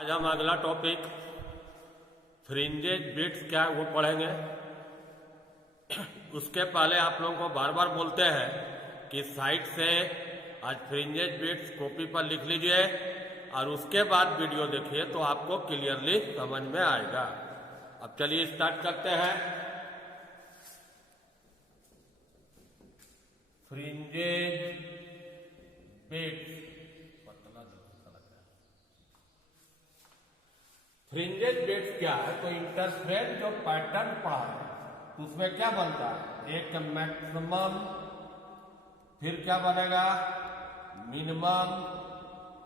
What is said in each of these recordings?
आज हम अगला टॉपिक फ्रिंजेज बिट्स क्या है वो पढ़ेंगे। उसके पहले आप लोगों को बार बार बोलते हैं कि साइट से आज फ्रिंजेज बिट्स कॉपी पर लिख लीजिए और उसके बाद वीडियो देखिए तो आपको क्लियरली समझ में आएगा। अब चलिए स्टार्ट करते हैं। फ्रिंजेज बिट्स, फ्रिंजेज बिट्स क्या है? तो इंटरफ्रेंस जो पैटर्न पढ़ा है तो उसमें क्या बनता है, एक मैक्सिमम, फिर क्या बनेगा मिनिमम,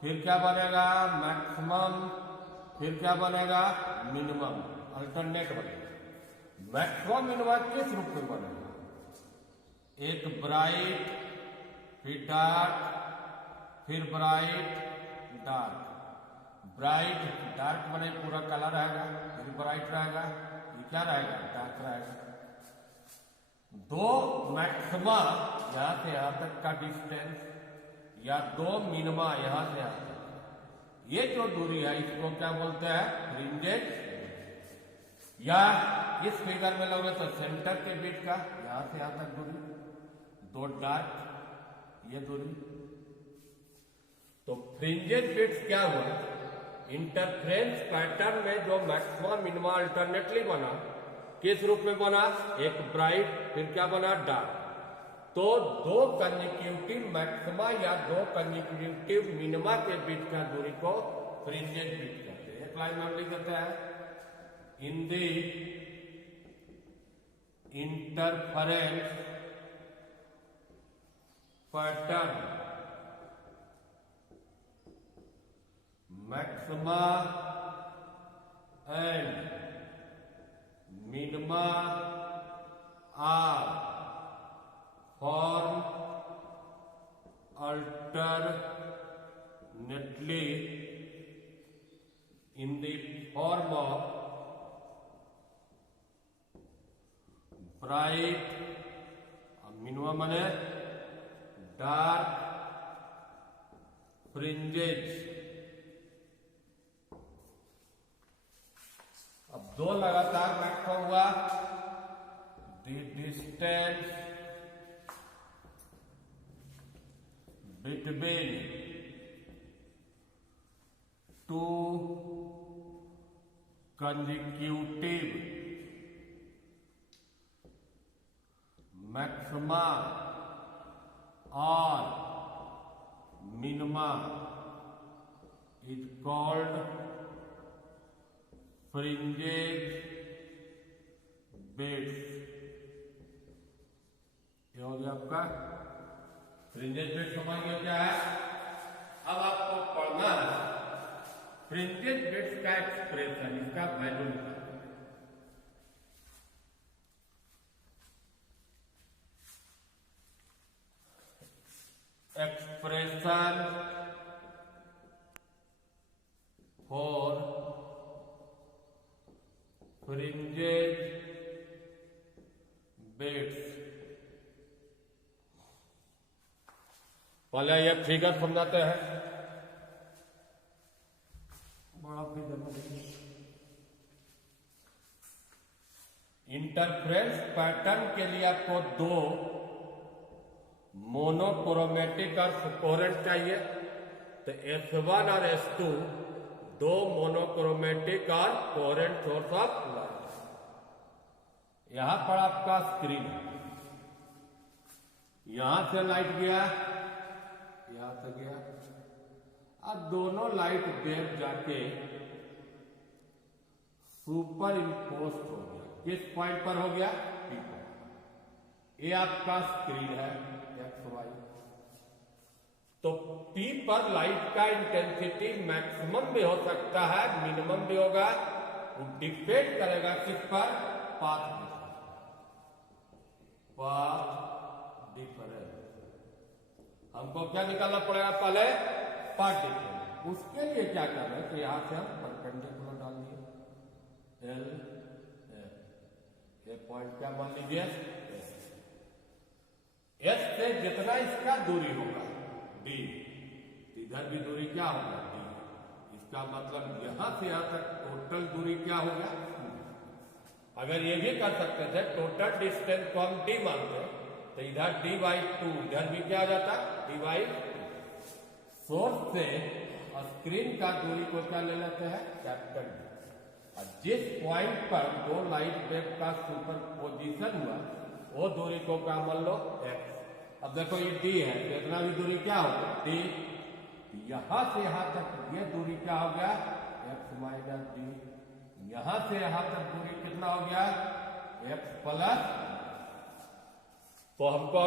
फिर क्या बनेगा मैक्सिमम, फिर क्या बनेगा मिनिमम, अल्टरनेट बनेगा। मैक्सिमम मिनिमम किस रूप में बनेगा? एक ब्राइट, फिर डार्क, फिर ब्राइट डार्क, ब्राइट डार्क बने पूरा कलर रहेगा, फिर ब्राइट रहेगा, ये क्या रहेगा डार्क रहेगा। दो मैक्सिमा यहां से यहां तक का डिस्टेंस या दो मिनिमा यहां से यहां तक, ये जो दूरी है इसको क्या बोलते हैं फ्रिंजेज। या इस फिगर में लोगे तो सेंटर के बीच का यहां से यहां तक दूरी, दो डार्क ये दूरी। तो फ्रिंजेज बिट्स क्या हुआ? इंटरफ्रेंस पैटर्न में जो मैक्सिमा मिनिमा अल्टरनेटली बना, किस रूप में बना? एक ब्राइट, फिर क्या बना डार्क। तो दो कंसेक्यूटिव मैक्सिमा या दो कंसेक्यूटिव मिनिमा के बीच का दूरी को फ्रिंजेज बिट कहते हैं। एक लाइन में लिख देते हैं, in the interference pattern maxima and minima are form alternately in the form of bright, minima माने डार्क फ्रिंजेज। अब दो लगातार मैक्सिमम हुआ, the distance between two consecutive maxima और मिनिमा इज कॉल्ड फ्रिंजेज बिट्स। ये हो गया आपका फ्रिंजेज बिट्स। समझ गया क्या है? अब आपको पढ़ना है फ्रिंजेज बिट्स का एक्सप्रेशन, इसका वैल्यू निकालना। Expression for fringes bits. पहले ये फिगर समझाते हैं, बड़ा फिगर। इंटरफ्रेंस पैटर्न के लिए आपको दो मोनोक्रोमेटिक और कोहेरेंट चाहिए। तो S1 और S2 दो मोनोक्रोमेटिक और कोहेरेंट सोर्स ऑफ लाइट। यहां पर आपका स्क्रीन है, यहां से लाइट गया, यहां तक गया। अब दोनों लाइट वेव जाके सुपर इम्पोस्ट हो गया। किस पॉइंट पर हो गया? P पर। ये आपका स्क्रीन है XY। तो P पर लाइट का इंटेंसिटी मैक्सिमम भी हो सकता है, मिनिमम भी होगा। वो डिपेंड करेगा किस पर? Path difference. हमको क्या निकालना पड़ेगा? पहले पाथ डिफरेंस। उसके लिए क्या कर रहे हैं? तो यहां से हम परपेंडिकुलर डाल दिए L, ये पॉइंट क्या मान लीजिए S से जितना इसका दूरी होगा D, इधर भी दूरी क्या होगा D, इस इसका मतलब यहां से यहां तक टोटल दूरी क्या हो गया। अगर ये भी कर सकते थे टोटल डिस्टेंस को हम डी मानते हैं तो इधर d/2 इधर भी क्या हो जाता d/2। सोर्स से स्क्रीन का दूरी को क्या ले लेते हैं कैपिटल डी। और जिस पॉइंट पर दो लाइट वेव का सुपरपोजिशन हुआ वो दूरी को क्या मान लो x। अब देखो ये d है तो इतना भी दूरी क्या होगा d। यहां से यहां तक ये दूरी क्या हो गया x माइनस d। यहां से यहां तक दूरी कितना हो गया x प्लस। तो हमको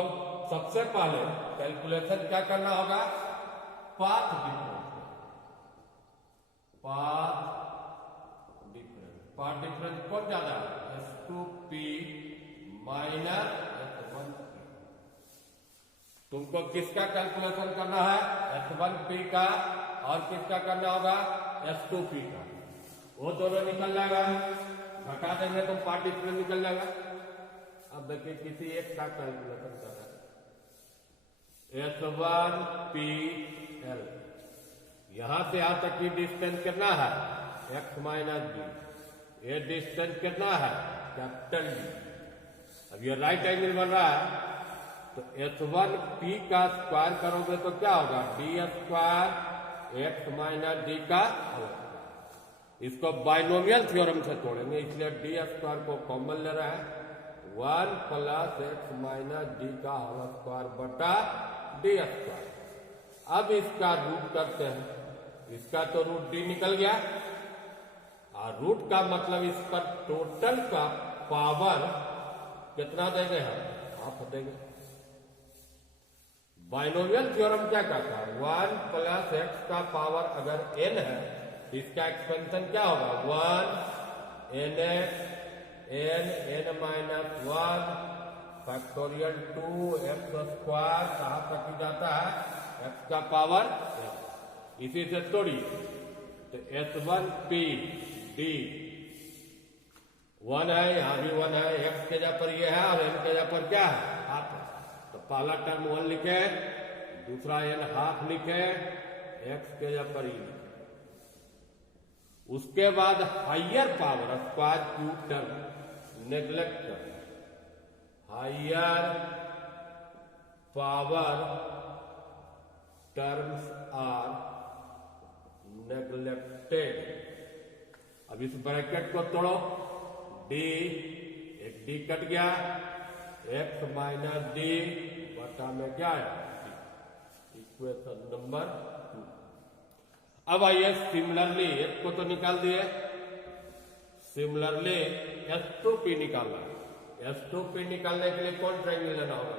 सबसे पहले कैलकुलेशन क्या करना होगा पाथ डिफरेंस। पाथ डिफरेंस कौन ज्यादा है S2P माइनस S1P। तुमको किसका कैलकुलेशन करना है S1P का और किसका करना होगा S2P का। वो दोनों निकल जाएगा घटा देंगे तो पाथ डिफरेंस निकल जाएगा। अब देखिए किसी एक का कैलकुलेशन कर रहे हैं S1PL। यहां से यहां तक की डिस्टेंस कितना है x माइनस d। ये डिस्टेंस कितना है कैपिटल D। अब ये राइट एंगल बन रहा है तो S1P का स्क्वायर करोगे तो क्या होगा d² x माइनस d का। इसको बाइनोमियल थ्योरम से तोड़ेंगे इसलिए d² को कॉमन ले रहा है 1 प्लस x माइनस d का होल स्क्वायर बटा d²। अब इसका रूट करते हैं। इसका तो रूट d निकल गया और रूट का मतलब इस पर टोटल का पावर कितना देंगे हम हाफ देंगे। बाइनोमियल थ्योरम क्या कहता है 1 प्लस x का पावर अगर n है इसका एक्सपेंशन क्या होगा 1 nx n minus 1 factorial 2 x square कहां तक ही जाता है x का पावर। इसी से तोड़िए तो S1P d 1 है यहां भी 1 है x के जगह पर ये है और n के जगह पर क्या है हाफ है। तो पहला टर्म 1 लिखे दूसरा n हाफ लिखे x के जगह पर ही लिखे। उसके बाद higher power square cube term neglect कर। Higher power terms are neglected. अब इस ब्रैकेट को तोड़ो d एक d कट गया x माइनस d बटा में क्या है इक्वेशन नंबर 2। अब आइए सिमिलरली एक को तो निकाल दिए सिमिलरली S2P निकालना है। S2P निकालने के लिए कौन ट्रायंगल लेना होगा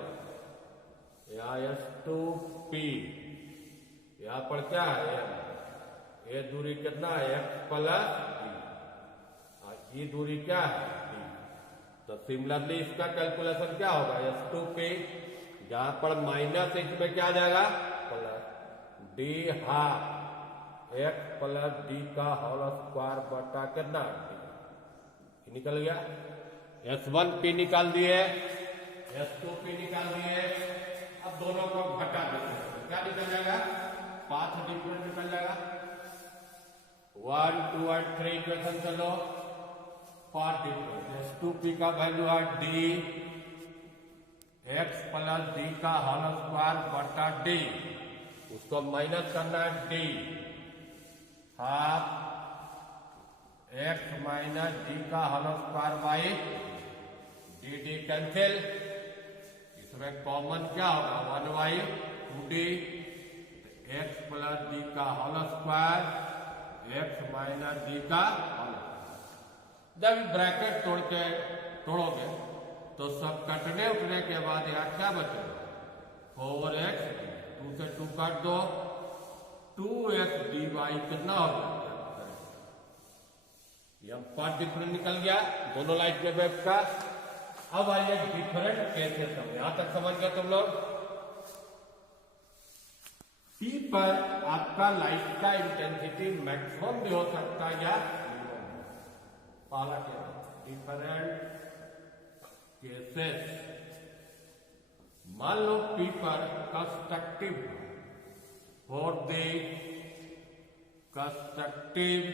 यहाँ S2P। यहाँ पर क्या है ये दूरी कितना है x प्लस d। ये दूरी क्या है d। तो सिमिलरली इसका कैलकुलेशन क्या होगा S2P जहां पर माइनस x में क्या आ जाएगा plus d half x plus d का होल स्क्वायर बटा कितना d निकल गया। S1P निकाल दिए S2P निकाल दिए। अब दोनों को घटा देंगे क्या निकल जाएगा पाथ डिफरेंस निकल जाएगा। 1 2 और 3 इक्वेशन चलो पाथ डिफरेंस S2P का वैल्यू है d x प्लस d का होल स्क्वायर बटा d। उसको माइनस करना है d half x minus d का whole square by d cancel. इसमें कॉमन क्या होगा 1 by 2d x plus d का whole square x minus d का होल। जब ब्रैकेट तोड़ोगे तो सब कटने उठने के बाद यहाँ क्या बचेगा 4x 2 से 2 काट दो 2x dy कितना होगा यह पार्ट डिफरेंस निकल गया दोनों लाइट के वेव का। अब आइए डिफरेंट केसेस हम यहां तक समझ गए तुम लोग। P पर आपका लाइट का इंटेंसिटी मैक्सिमम भी हो सकता है या मिनिमम। पहला केस डिफरेंट केसेस। मान लो P पर constructive for the constructive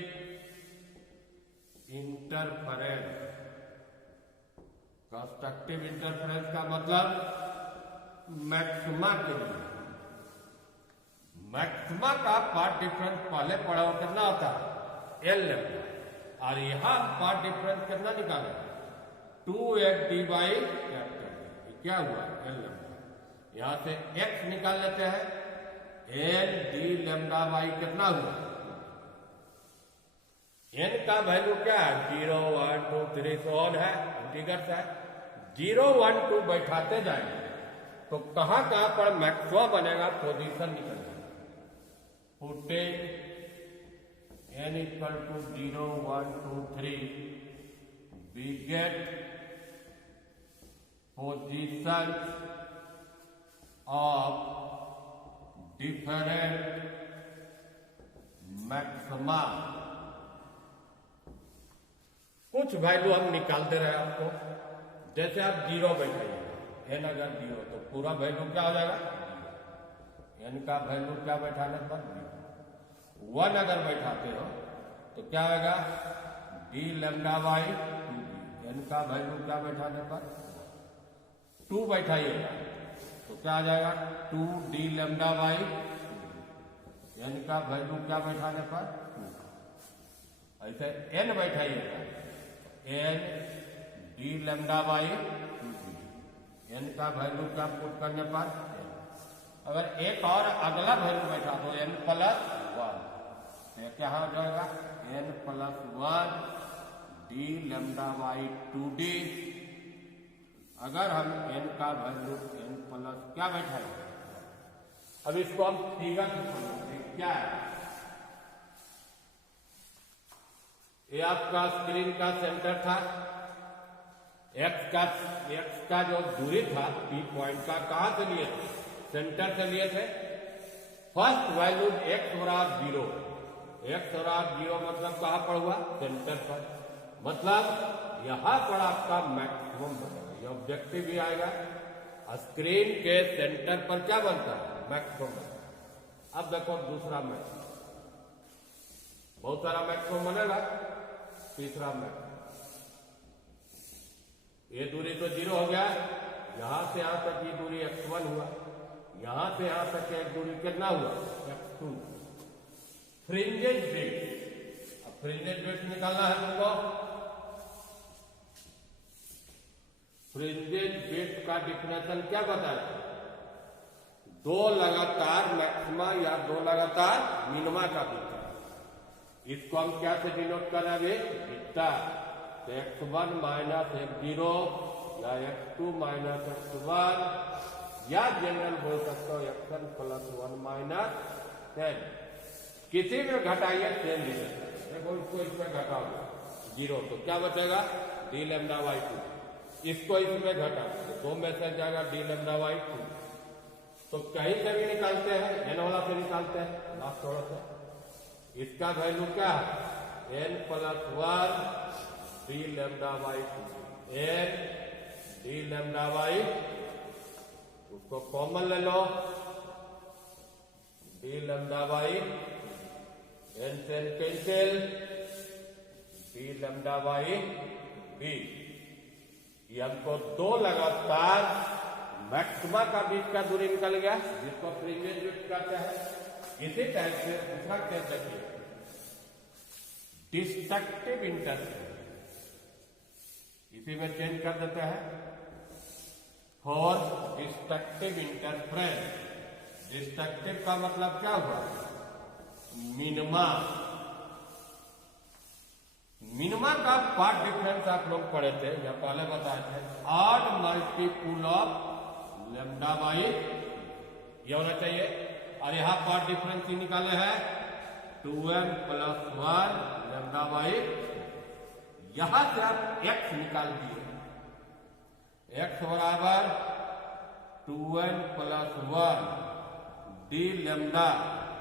interference. Constructive interference का मतलब मैक्सिमा के लिए, मैक्सिमा का पार्ट डिफरेंस पहले पढ़ा हो कितना होता है एल लेम्डा, और यहां पार्ट डिफरेंस कितना निकाले 2x डी बाई कैपिटल, क्या हुआ एल लेम्डा। यहां से x निकाल लेते हैं, एल डी लेम्डा बाई कितना हुआ, n का वैल्यू क्या है 0 1 2 3 so on है, इंटीग्रल्स है। 0 1 2 बैठाते जाएंगे तो कहां कहां पर मैक्सिमा बनेगा, पोजीशन निकलेगा। Putting n equal to 0 1 2 3 we get position of different maxima। कुछ वैल्यू हम निकालते रहे आपको, जैसे आप 0 बैठाइएगा, n अगर 0 तो पूरा वैल्यू क्या हो जाएगा, n का वैल्यू क्या बैठाने पर 1 अगर बैठाते हो तो क्या होगा D lambda by 2b, n का वैल्यू क्या बैठाने पर 2 बैठाइएगा तो क्या आ जाएगा 2 D lambda by 2b, n का वैल्यू क्या बैठाने पर 2। ऐसे n बैठाइएगा, n D lambda by 2b, n का वैल्यू क्या पुट करने पर n। अगर एक और अगला वैल्यू बैठा दो n प्लस 1, तो क्या हो जाएगा n plus 1 D lambda by 2d। अगर हम n का वैल्यू n प्लस क्या बैठाएंगे, अब इसको हम फिगर से समझते हैं क्या है। ये आपका स्क्रीन का सेंटर था, x का जो दूरी था P पॉइंट का, कहां से लिए थे, सेंटर से लिए थे। फर्स्ट वैल्यू x बराबर 0, x बराबर 0 मतलब कहां पर हुआ, सेंटर पर, मतलब यहां पर आपका मैक्सिमम बनेगा, ये ऑब्जेक्टिव भी आएगा। स्क्रीन के सेंटर पर क्या बनता है, मैक्सिमम बनता है। अब देखो दूसरा मैक्सिमम, बहुत सारा मैक्सिमम बनेगा। तीसरा मैक्सिमम, ये दूरी तो 0 हो गया, यहां से यहां तक ये दूरी x1 हुआ, यहां से यहां तक एक दूरी कितना हुआ x2। फ्रिंजेज ब्रेड, अब फ्रिंजेज ब्रेड निकालना है तुमको। फ्रिंजेज ब्रेड का डिफिनेशन क्या बताया, 2 लगातार मैक्सिमा या 2 लगातार मिनिमा का बीच। इसको हम क्या से डिनोट करेंगे, बीटा। तो x1 माइनस x0 या x2 माइनस x1, या जनरल बोल सकते हो xn प्लस 1 माइनस 10। किसी में घटाइए 10 देखो, इसको इसमें घटाओगे 0 तो क्या बचेगा डी लेम्डा बाई 2। इसको इसमें घटा 2 में से जाएगा डी लेम्डा बाई 2। तो कहीं से भी निकालते हैं, n वाला से निकालते हैं लास्ट थोड़ा सा। इसका वैल्यू क्या है n plus 1 D lambda by 2, n D lambda by, उसको कॉमन ले लो, डी लेम्डा बाई n से n cancel, D lambda by b। ये हमको 2 लगातार मैक्सिमा का बीच का दूरी निकल गया, जिसको फ्रिंजेज ब्रेड कहते हैं। इसी टाइप से दूसरा केस देखिए, डिस्ट्रक्टिव इंटरफेरेंस, इसी में चेंज कर देते हैं फॉर डिस्ट्रक्टिव इंटरफेरेंस। डिस्ट्रक्टिव का मतलब क्या हुआ, मिनिमा। मिनिमा का पार्ट डिफरेंस आप लोग पढ़े थे या पहले बताए थे, odd multiple of lambda by, ये होना चाहिए। और यहां पार्ट डिफरेंस ही निकाले हैं 2m प्लस 1 लेम्डा बाई, यहां से आप x निकाल दिए, x बराबर 2n प्लस 1 डी लेम्डा,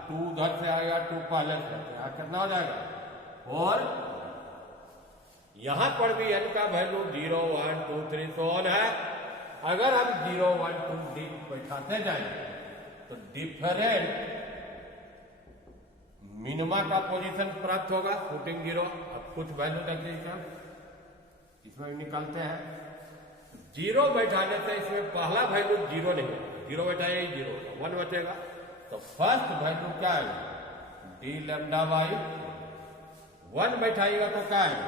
2 उधर से आएगा, 2 पहले से आएगा, कितना हो जाएगा। और यहां पर भी n का वैल्यू 0 1 2 3 so on है। अगर हम 0 1 2 3 बैठाते जाएंगे तो डिफरेंट मिनिमा का पोजीशन प्राप्त होगा, पुटिंग 0। अब कुछ वैल्यू देखिए क्या इसमें निकालते हैं। 0 बैठाने से इसमें पहला वैल्यू 0 नहीं है, 0 बैठाए 0, 1 बचेगा। तो फर्स्ट वैल्यू क्या आएगा, डी लैम्डा बाई 1 बैठाइएगा तो क्या आएगा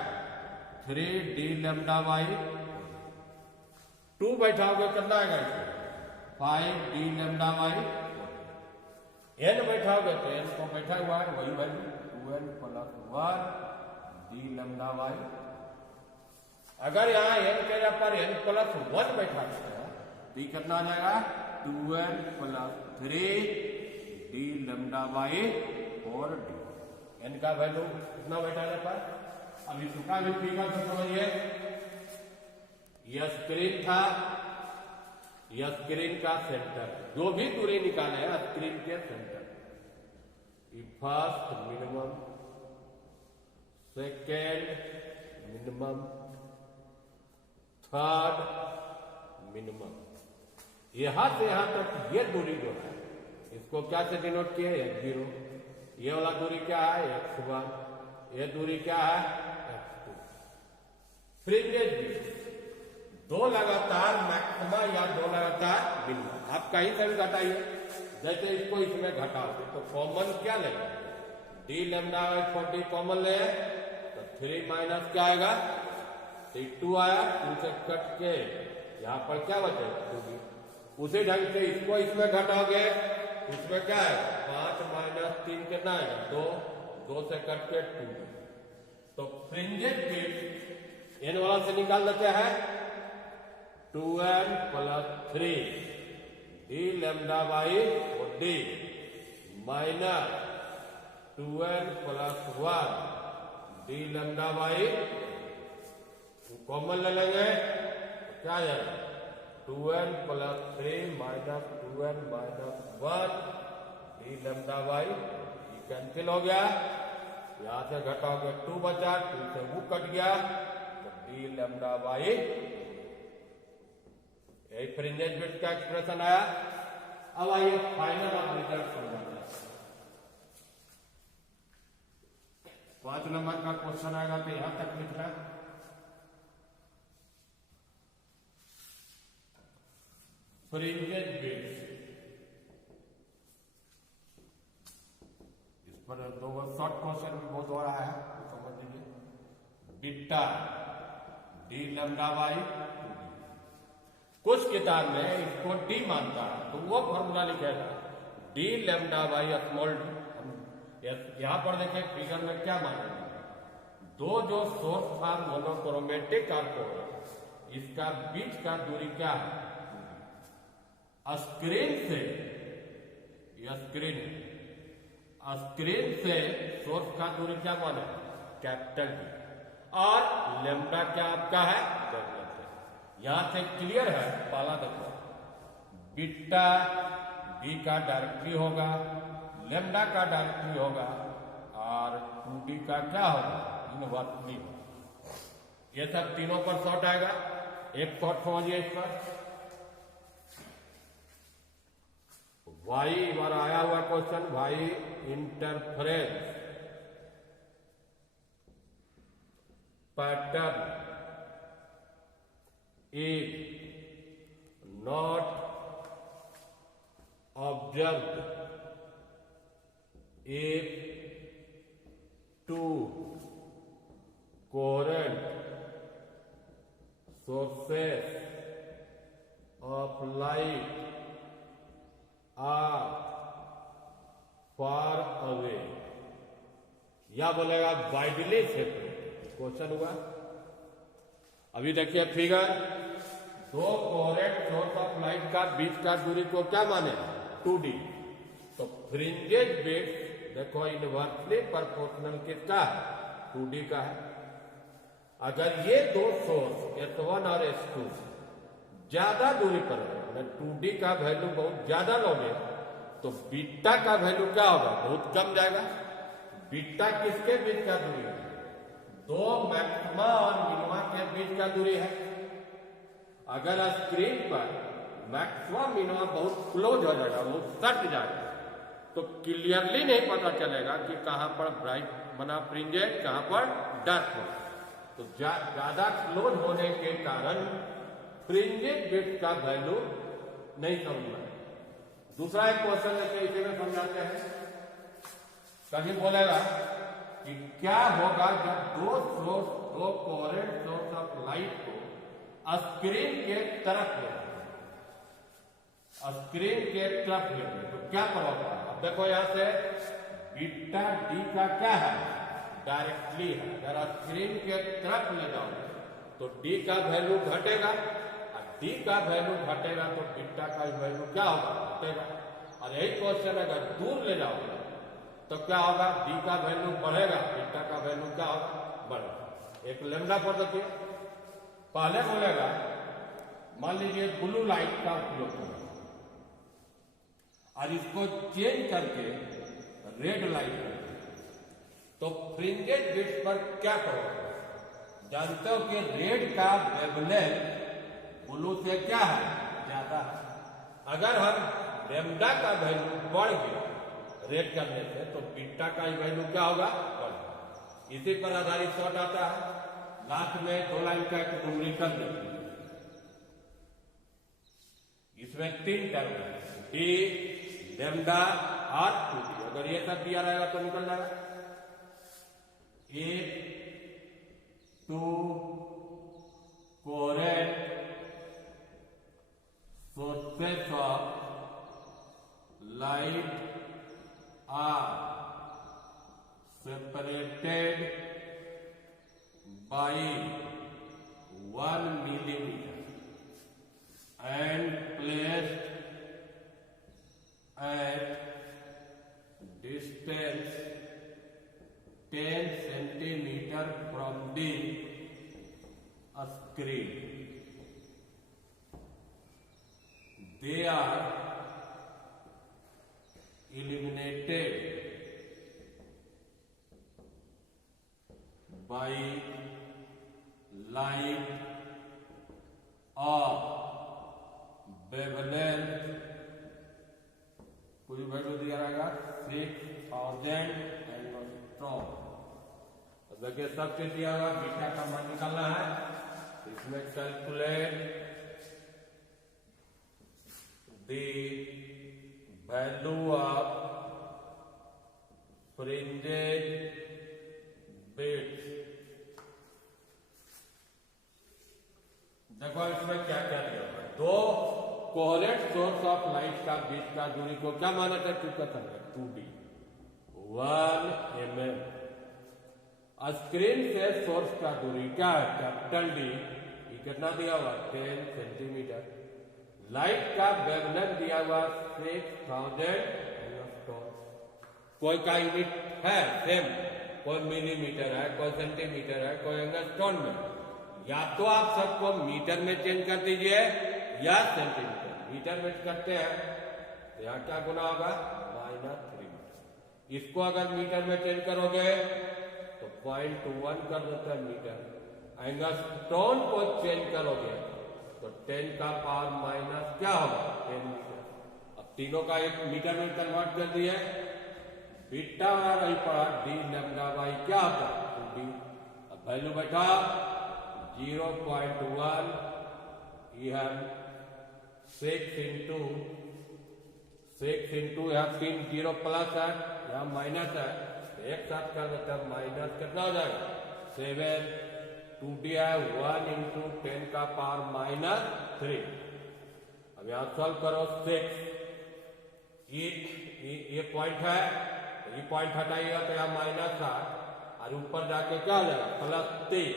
3 डी लैम्डा बाई 2 बैठाओगे कितना आएगा इसमें 5 डी लैम्डा बाई n बैठाओगे तो n को बैठा हुआ है वही value 2n plus 1 D lambda by. अगर यहाँ n के जगह पर n प्लस 1 बैठा देगा तो ये कितना आ जाएगा 2n plus 3 D lambda by 4 D. n का वैल्यू कितना बैठाने पर, अब इसका भी फिगर तो समझिए, यह स्क्रीन था, यह स्क्रीन का सेंटर, जो भी दूरी निकाले हैं स्क्रीन के centre, first minimum, second minimum, third minimum, यहां से यहां तक ये दूरी जो है इसको क्या से डिनोट किया है x0। ये वाला दूरी क्या है x1, ये दूरी क्या है x2। फ्रिंजेस भी दो लगातार मैक्सिमा या दो लगातार मिनिमम, आप कहीं से भी घटाइए, जैसे इसको इसमें घटाओ तो कॉमन क्या लेगा डी लैम्डा 40 कॉमन ले तो 3 माइनस क्या आएगा 2 आया, 2 से कट के यहाँ पर क्या बचेगा 2। उसी ढंग से इसको इसमें घटाओगे इसमें क्या है 5 माइनस 3 कितना आएगा 2, 2 से कट के 2। तो फ्रिंजेस बिट एन वाला से निकाल देते हैं 2n plus 3 D lambda by D minus 2n plus 1 D lambda by, common ले लेंगे तो क्या आ जाएगा 2n plus 3 minus 2n minus 1 D lambda by, ये कैंसिल हो गया, यहां से घटाओगे 2 बचा, 2 से वो कट गया तो डी लैम्डा बाई, यही फ्रिंजेस बिट का एक्सप्रेशन आया। अब आइए फाइनल आप रिजल्ट समझाते हैं। 5 नंबर का क्वेश्चन आएगा तो यहां तक लिखना, फ्रिंजेस बिट, इस पर 2 शॉर्ट क्वेश्चन भी बहुत हो रहा है तो समझ लीजिए। बीटा डी लैम्डा बाई, कुछ किताब में इसको डी मानता है तो वो फॉर्मूला लिखेगा D lambda by small D. यहां पर देखें फिगर में क्या मानेगा, दो जो सोर्स था मोनोक्रोमेटिक आपको, इसका बीच का दूरी क्या है स्क्रीन से, स्क्रीन से सोर्स का दूरी क्या मानेगा कैपिटल डी, और लैम्डा क्या आपका है जरूरत है। यहां से क्लियर है, पहला देखो बीटा डी का डायरेक्टली होगा, लैम्डा का डायरेक्टली होगा, और 2d का क्या होगा इनवर्सली होगा। ये सब तीनों पर शॉर्ट आएगा। एक शॉर्ट समझिए इस पर, वाई बार आया हुआ question, why interference pattern is not observed if 2 coherent sources of light are far away, या बोलेगा वाइडली सेपरेट। क्वेश्चन हुआ, अभी देखिए फिगर, दो कोहेरेंट सोर्स ऑफ लाइट का बीच का दूरी को क्या माने 2d, तो फ्रिंजेस बिट देखो इनवर्सली प्रोपोर्शनल किसका है 2d का है। अगर ये दो सोर्स S1 और S2 ज्यादा दूरी पर है, 2d का वैल्यू बहुत ज्यादा लोगे तो बीटा का वैल्यू क्या होगा बहुत कम जाएगा। बीटा किसके बीच का दूरी है, दो मैक्सिमा और मिनिमा के बीच का दूरी है। अगर स्क्रीन पर मैक्सिमा मिनिमा बहुत क्लोज हो जाएगा, बहुत सट जाएगा, तो क्लियरली नहीं पता चलेगा कि कहां पर ब्राइट बना फ्रिंजेड, कहां पर डार्क बना। तो ज्यादा क्लोज होने के कारण फ्रिंजेड बिट्स का वैल्यू नहीं समझ में। दूसरा एक क्वेश्चन लेके इसे में समझाते हैं। कभी बोलेगा कि क्या होगा जब दो कोहेरेंट सोर्स ऑफ लाइट को स्क्रीन के तरफ ले, स्क्रीन के तरफ ले, तो क्या प्रभाव पड़ा। अब देखो यहां से बीटा डी का क्या है, डायरेक्टली है। अगर स्क्रीन के तरफ ले जाओगे तो डी का वैल्यू घटेगा, और डी का वैल्यू घटेगा तो बीटा का वैल्यू क्या होगा, घटेगा। और यही क्वेश्चन अगर दूर ले जाओगे तो क्या होगा, डी का वैल्यू बढ़ेगा, बीटा का वैल्यू क्या होगा, बढ़ेगा। एक लैम्डा पर देखिए, पहले बोलेगा मान लीजिए ब्लू लाइट का उपयोग करें और इसको चेंज करके रेड लाइट करें, तो फ्रिंजेड बिट्स पर क्या करोगे। जानते हो कि रेड का वेवलेंथ ब्लू से क्या है, ज्यादा है। अगर हम लैम्डा का वैल्यू बढ़ गया रेड करने से तो बीटा का वैल्यू क्या होगा, बढ़। इसी पर आधारित शॉर्ट आता है। लास्ट में 2 लाइन का एक न्यूमेरिकल देखिए, इसमें 3 टर्म है, डी, लैम्डा और 2डी। अगर ये सब दिया रहेगा तो निकल जाएगा। 2 coherent sources of light are separated by 1 millimeter and placed at distance 10 centimeter from the screen. They are illuminated by light of wavelength, पूरी वैल्यू दिया रहेगा 6000 एंगस्ट्रॉम। देखिए सब चीज दिया होगा, बीटा का मान निकालना है। इसमें calculate the value of fringed bits। देखो इसमें क्या क्या दिया है, 2 कोहेरेंट सोर्स ऑफ लाइट का बीच का दूरी को क्या माना था, 2D 1 mm। स्क्रीन से सोर्स का दूरी क्या है, कैपिटल डी, ये कितना दिया हुआ 10 सेंटीमीटर। लाइट का वेवलेंथ दिया हुआ 6000 एंगस्ट्रॉम। कोई का यूनिट है सेम, कोई मिलीमीटर है, कोई सेंटीमीटर है, कोई एंगस्ट्रॉम में। या तो आप सबको मीटर में चेंज कर दीजिए या सेंटीमीटर। मीटर में करते हैं तो यहाँ क्या गुना होगा, -3। इसको अगर मीटर में चेंज करोगे तो 0.1 कर देते हैं मीटर। एंगस्ट्रॉम को चेंज करोगे तो 10 का पावर माइनस क्या होगा, 10 मीटर। अब तीनों का एक मीटर में कन्वर्ट कर दिए। बीटा रही पड़ा डी लैम्डा बाई क्या होता है, 2D। अब वैल्यू बैठा 0.1, यह 6 इंटू यहाँ 3 0 प्लस है, यहाँ माइनस है, एक साथ कर देते हैं, माइनस कितना हो जाएगा 7। 2D है 1 इंटू 10 का पावर -3। अब यहां सॉल्व करो 6, ये पॉइंट है, ये पॉइंट हटाइएगा तो यहाँ -8 और ऊपर जाके क्या हो जाएगा +3।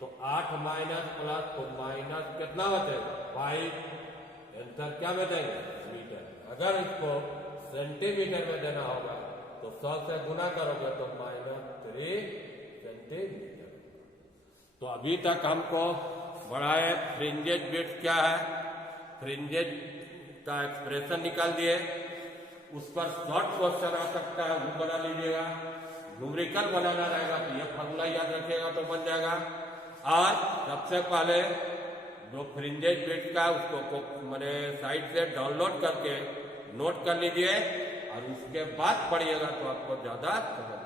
तो 8 माइनस प्लस तो माइनस कितना बचेगा 5। आंसर क्या बचेगा, मीटर। अगर इसको सेंटीमीटर में देना होगा तो 100 से गुना करोगे तो -3 सेंटीमीटर। तो अभी तक हमको बढ़ाए फ्रिंजेड बिट्स क्या है, फ्रिंजेड का एक्सप्रेशन निकाल दिए। उस पर शॉर्ट क्वेश्चन आ सकता है, वो बना लीजिएगा। न्यूमेरिकल बनाना रहेगा तो ये फॉर्मूला याद रखिएगा तो बन जाएगा। और सबसे पहले जो फ्रिंजेड बिट्स का उसको मैंने साइट से डाउनलोड करके नोट कर लीजिए। और उसके बाद पढ़िएगा तो आपको ज्यादा समझ